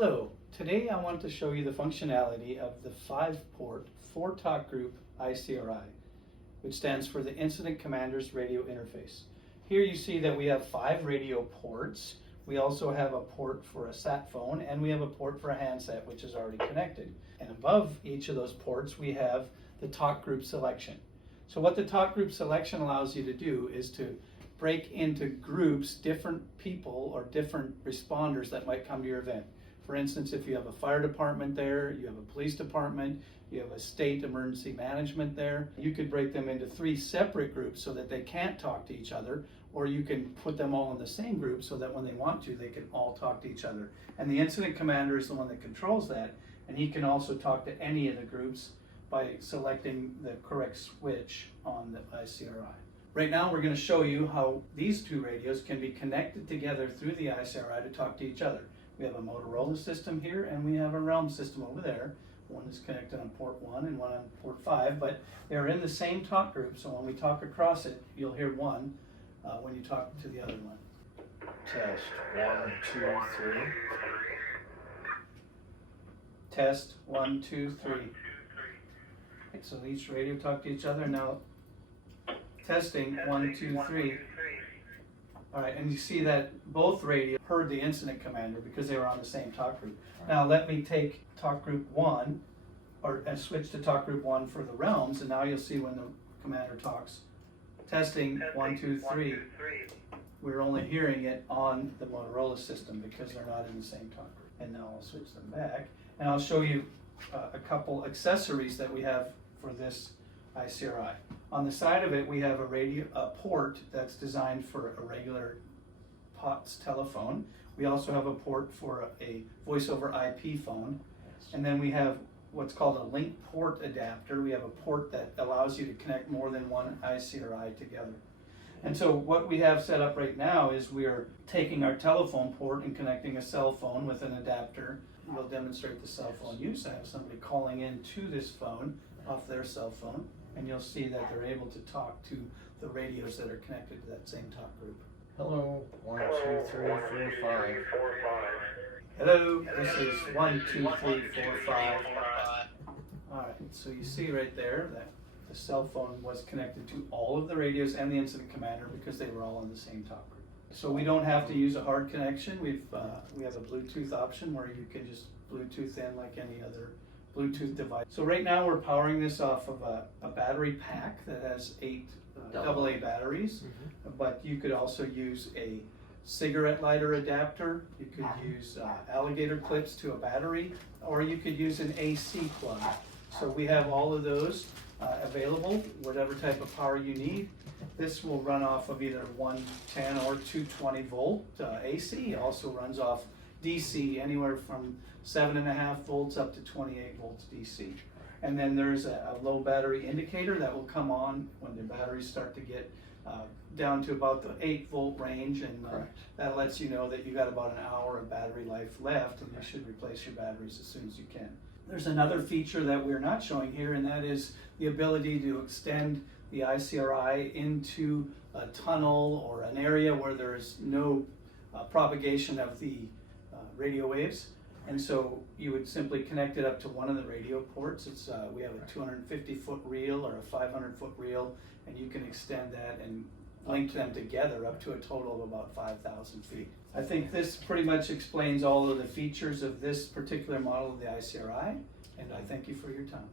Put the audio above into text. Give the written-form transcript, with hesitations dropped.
Hello, today I want to show you the functionality of the 5-port 4-talk group ICRI, which stands for the Incident Commander's Radio Interface. Here you see that we have 5 radio ports. We also have a port for a sat phone, and we have a port for a handset which is already connected. And above each of those ports we have the talk group selection. So what the talk group selection allows you to do is to break into groups different people or different responders that might come to your event. For instance, if you have a fire department there, you have a police department, you have a state emergency management there, you could break them into 3 separate groups so that they can't talk to each other, or you can put them all in the same group so that when they want to, they can all talk to each other. And the incident commander is the one that controls that, and he can also talk to any of the groups by selecting the correct switch on the ICRI. Right now we're going to show you how these 2 radios can be connected together through the ICRI to talk to each other. We have a Motorola system here, and we have a Realm system over there. One is connected on port 1 and one on port 5, but they're in the same talk group, so when we talk across it, you'll hear one when you talk to the other one. Test 1, 2, 3. Test 1, 2, 3. Okay, so each radio talk to each other. Now testing 1, 2, 3. All right, and you see that both radios heard the incident commander because they were on the same talk group. Now let me take talk group 1 and switch to talk group 1 for the realms, and now you'll see when the commander talks. Testing 1, 2, 3. We're only hearing it on the Motorola system because they're not in the same talk group. And now I'll switch them back, and I'll show you a couple accessories that we have for this ICRI. On the side of it, we have a port that's designed for a regular POTS telephone. We also have a port for a voice over IP phone. And then we have what's called a link port adapter. We have a port that allows you to connect more than one ICRI together. And so what we have set up right now is we are taking our telephone port and connecting a cell phone with an adapter. We'll demonstrate the cell phone use. I have somebody calling in to this phone off their cell phone, and you'll see that they're able to talk to the radios that are connected to that same talk group. Hello, 1, 2, 3, 4, 5. Hello, this is 1, 2, 3, 4, 5. All right, so you see right there that the cell phone was connected to all of the radios and the incident commander because they were all in the same talk group. So we don't have to use a hard connection. We have a Bluetooth option where you can just Bluetooth in like any other Bluetooth device. So right now we're powering this off of a battery pack that has 8 AA batteries, but you could also use a cigarette lighter adapter, you could use alligator clips to a battery, or you could use an AC plug. So we have all of those available, whatever type of power you need. This will run off of either 110 or 220 volt AC. Also runs off DC, anywhere from 7.5 volts up to 28 volts DC. And then there's a low battery indicator that will come on when the batteries start to get down to about the 8 volt range, and that lets you know that you got about an hour of battery life left, and you should replace your batteries as soon as you can. There's another feature that we're not showing here, and that is the ability to extend the ICRI into a tunnel or an area where there is no propagation of the radio waves. And so you would simply connect it up to one of the radio ports. We have a 250-foot reel or a 500-foot reel, and you can extend that and link them together up to a total of about 5,000 feet. I think this pretty much explains all of the features of this particular model of the ICRI, and I thank you for your time.